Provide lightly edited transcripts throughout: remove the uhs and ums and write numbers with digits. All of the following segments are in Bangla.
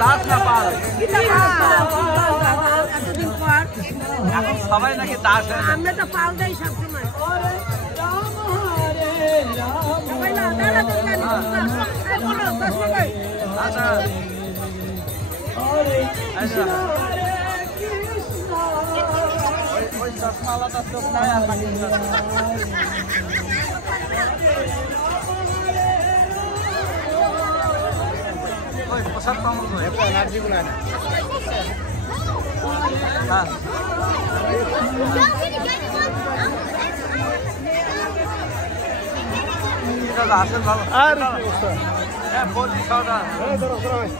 দাস না পাল এখন সবাই নাকি দাস আমরা তো পাল দেই সবসময় আচ্ছা ওই চশমাওয়ালাটা চোখ নাই আর বাকি ওই পোশাক পাবো তো একটা এনার্জি গুলো না হ্যাঁ দাদা আসল ভালো আর হ্যাঁ বলি সদা এই ধরো ধরো এই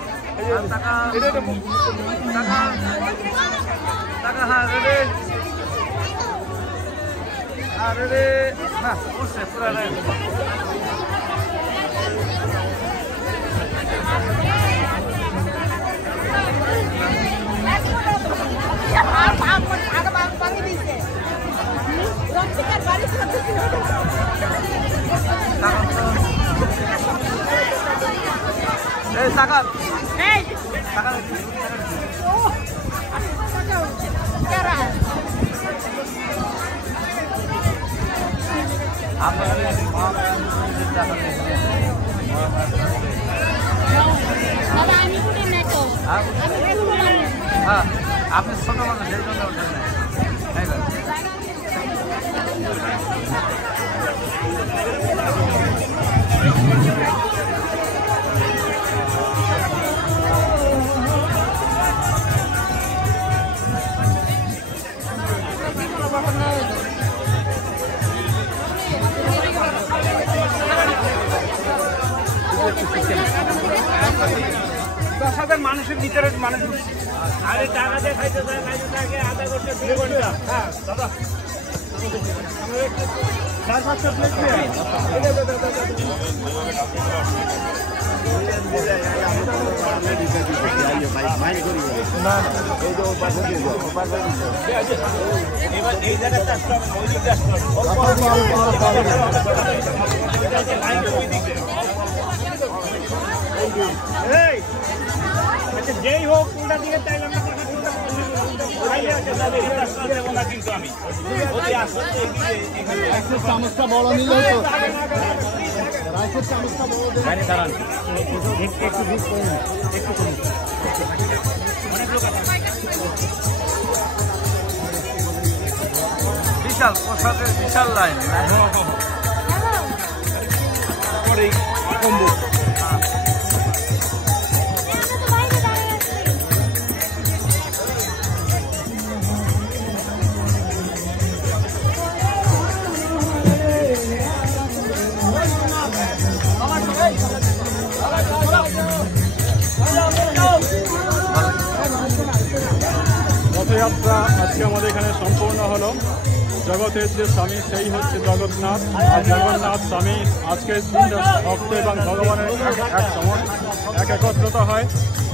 টাকা এটা টাকা টাকা হ্যাঁ রে আরে না উঠছে পুরা রে এই সাকাত এই সাকাত ও কেরা আপনারা বাবা আমি কোটে নেটো আমি একটু হ্যাঁ আপনি ছোট মানুষ এই জন্য ওঠেন না তাই না মানুষের ভিতরে মানুষ আরে টাকা দিয়ে খাইতে চায় খাইতে থাকে আধা ঘন্টা 2 ঘন্টা হ্যাঁ দাদা চার পাঁচটা প্লেট এবার এই জায়গাটা আসতে হবে ওই দিকে আসতে হবে যেই হোক উল্টা দিকে চাইলাম না কিন্তু আমি চামচটা বড় নিলে বিশাল পোশাকের বিশাল লাইন কম্বো রথযাত্রা আজকে আমাদের এখানে সম্পূর্ণ হলো। জগতের যে স্বামী সেই হচ্ছে জগন্নাথ, আর জগন্নাথ স্বামী আজকের দিনটা ভক্ত এবং ভগবানের এক একত্রতা হয়।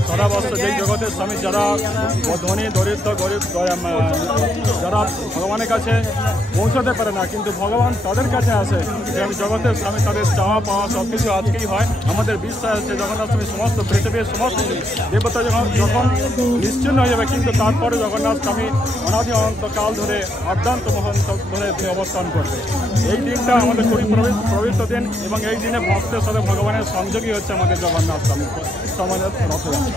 সারা বছর যেই জগতের স্বামী যারা ধনী দরিদ্র গরিব যারা ভগবানের কাছে পৌঁছাতে পারে না, কিন্তু ভগবান তাদের কাছে আসে, যে জগতের স্বামী তাদের চাওয়া পাওয়া সব কিছু আজকেই হয়। আমাদের বিশ্বাস আছে জগন্নাথ স্বামী সমস্ত পৃথিবীর সমস্ত দেবতা যখন নিশ্চিন্ন হয়ে যাবে, কিন্তু তারপরে জগন্নাথ স্বামী অনাদি অনন্তকাল ধরে আদ্যান্ত মহন্ত ধরে তিনি অবস্থান করবে। এই দিনটা আমাদের খুবই পবিত্র দিন এবং এই দিনে ভক্তের সাথে ভগবানের সংযোগই হচ্ছে আমাদের জগন্নাথ স্বামী সমাজের রথযাত্রা।